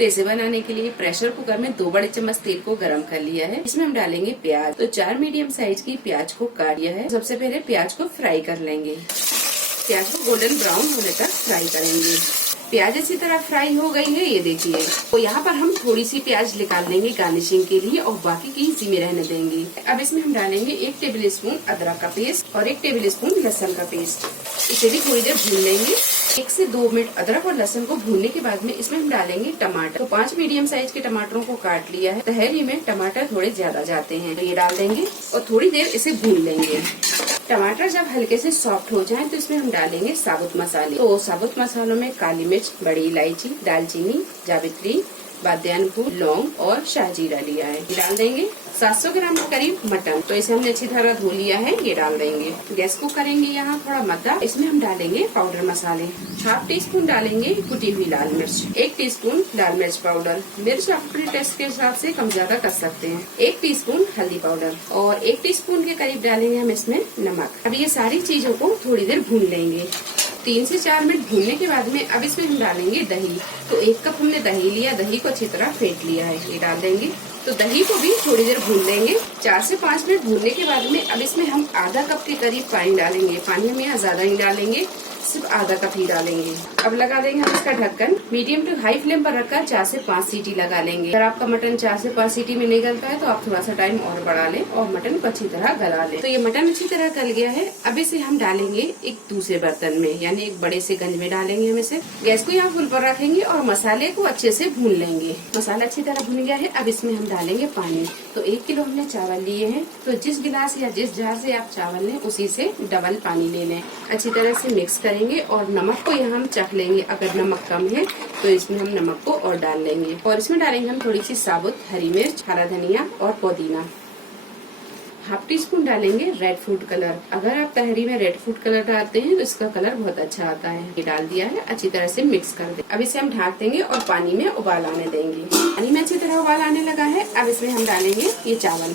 तो इसे बनाने के लिए प्रेशर कुकर में 2 बड़े चम्मच तेल को गरम कर लिया है। इसमें हम डालेंगे प्याज। तो 4 मीडियम साइज की प्याज को काट लिया है। सबसे पहले प्याज को फ्राई कर लेंगे। प्याज को गोल्डन ब्राउन होने तक फ्राई करेंगे। प्याज अच्छी तरह फ्राई हो गई है, ये देखिए। तो यहाँ पर हम थोड़ी सी प्याज निकाल लेंगे गार्निशिंग के लिए और बाकी की इसी में रहने देंगे। अब इसमें हम डालेंगे 1 टेबल स्पून अदरक का पेस्ट और 1 टेबल स्पून लहसुन का पेस्ट। इसे भी थोड़ी देर भून लेंगे। 1 से 2 मिनट अदरक और लहसुन को भूनने के बाद में इसमें हम डालेंगे टमाटर। तो 5 मीडियम साइज के टमाटरों को काट लिया है। तहरी में टमाटर थोड़े ज्यादा जाते हैं, तो ये डाल देंगे और थोड़ी देर इसे भून लेंगे। टमाटर जब हल्के से सॉफ्ट हो जाएं तो इसमें हम डालेंगे साबुत मसाले। तो साबुत मसालों में काली मिर्च, बड़ी इलायची, दालचीनी, जावित्री, बादियान फूल, लौंग और शाहजीरा लिया है, डाल देंगे। 700 ग्राम के करीब मटन, तो इसे हमने अच्छी तरह धो लिया है, ये डाल देंगे। गैस को करेंगे यहाँ थोड़ा मद्दा। इसमें हम डालेंगे पाउडर मसाले। 1/2 टीस्पून डालेंगे कुटी हुई लाल मिर्च, 1 टीस्पून लाल मिर्च पाउडर। मिर्च अपने टेस्ट के हिसाब से कम ज्यादा कर सकते हैं। 1 टीस्पून हल्दी पाउडर और 1 टीस्पून के करीब डालेंगे हम इसमें नमक। अब ये सारी चीजों को थोड़ी देर भून लेंगे। 3 से 4 मिनट भूनने के बाद में अब इसमें हम डालेंगे दही। तो 1 कप हमने दही लिया, दही को अच्छी तरह फेंट लिया है, ये डाल देंगे। तो दही को भी थोड़ी देर भून लेंगे। 4 से 5 मिनट भूनने के बाद में अब इसमें हम आधा कप के करीब पानी डालेंगे। पानी हम यहाँ ज्यादा नहीं डालेंगे, सिर्फ आधा कप ही डालेंगे। अब लगा देंगे हम इसका ढक्कन। मीडियम टू हाई फ्लेम पर रखकर 4 से 5 सीटी लगा लेंगे। अगर आपका मटन 4 से 5 सीटी में नहीं गलता है तो आप थोड़ा सा टाइम और बढ़ा लें और मटन को अच्छी तरह गला लें। तो ये मटन अच्छी तरह गल गया है। अब इसे हम डालेंगे एक दूसरे बर्तन में, यानी एक बड़े से गंज में डालेंगे हम इसे। गैस को यहाँ फुल पर रखेंगे और मसाले को अच्छे से भून लेंगे। मसाला अच्छी तरह भून गया है। अब इसमें हम डालेंगे पानी। तो 1 किलो हमने चावल लिए हैं, तो जिस गिलास या जिस जार से आप चावल लें उसी से डबल पानी ले लें। अच्छी तरह से मिक्स करेंगे और नमक को यहाँ हम चख लेंगे। अगर नमक कम है तो इसमें हम नमक को और डाल लेंगे। और इसमें डालेंगे हम थोड़ी सी साबुत हरी मिर्च, हरा धनिया और पुदीना। 1/2 टीस्पून डालेंगे रेड फूड कलर। अगर आप तहरी में रेड फूड कलर डालते हैं तो इसका कलर बहुत अच्छा आता है। ये डाल दिया है, अच्छी तरह से मिक्स कर दें। अब इसे हम ढक देंगे और पानी में उबाल आने देंगे। पानी में अच्छी तरह उबाल आने लगा है। अब इसमें हम डालेंगे ये चावल।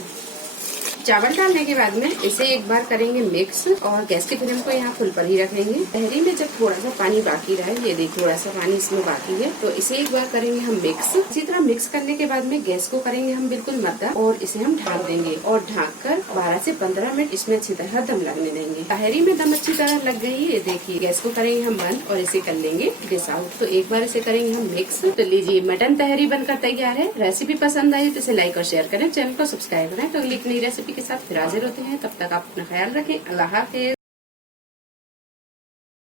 चावल डालने के बाद में इसे एक बार करेंगे मिक्स और गैस की फ्लेम को यहाँ फुल पर ही रखेंगे। तहरी में जब थोड़ा सा पानी बाकी रहे, ये देखिए थोड़ा सा पानी इसमें बाकी है, तो इसे एक बार करेंगे हम मिक्स। इसी तरह मिक्स करने के बाद में गैस को करेंगे हम बिल्कुल मद्दा और इसे हम ढक देंगे और ढककर 12 से 15 मिनट इसमें अच्छी तरह दम लगने देंगे। तहरी में दम अच्छी तरह लग गई है, ये देखिए। गैस को करेंगे हम बंद और इसे कर लेंगे डिश आउट। तो एक बार इसे करेंगे हम मिक्स। तो लीजिए मटन तहरी बनकर तैयार है। रेसिपी पसंद आई तो इसे लाइक और शेयर करें, चैनल को सब्सक्राइब करें। तो अगली नई रेसिपी के साथ फिर हाजिर होते हैं। तब तक आप अपना ख्याल रखें। अल्लाह हाफिज।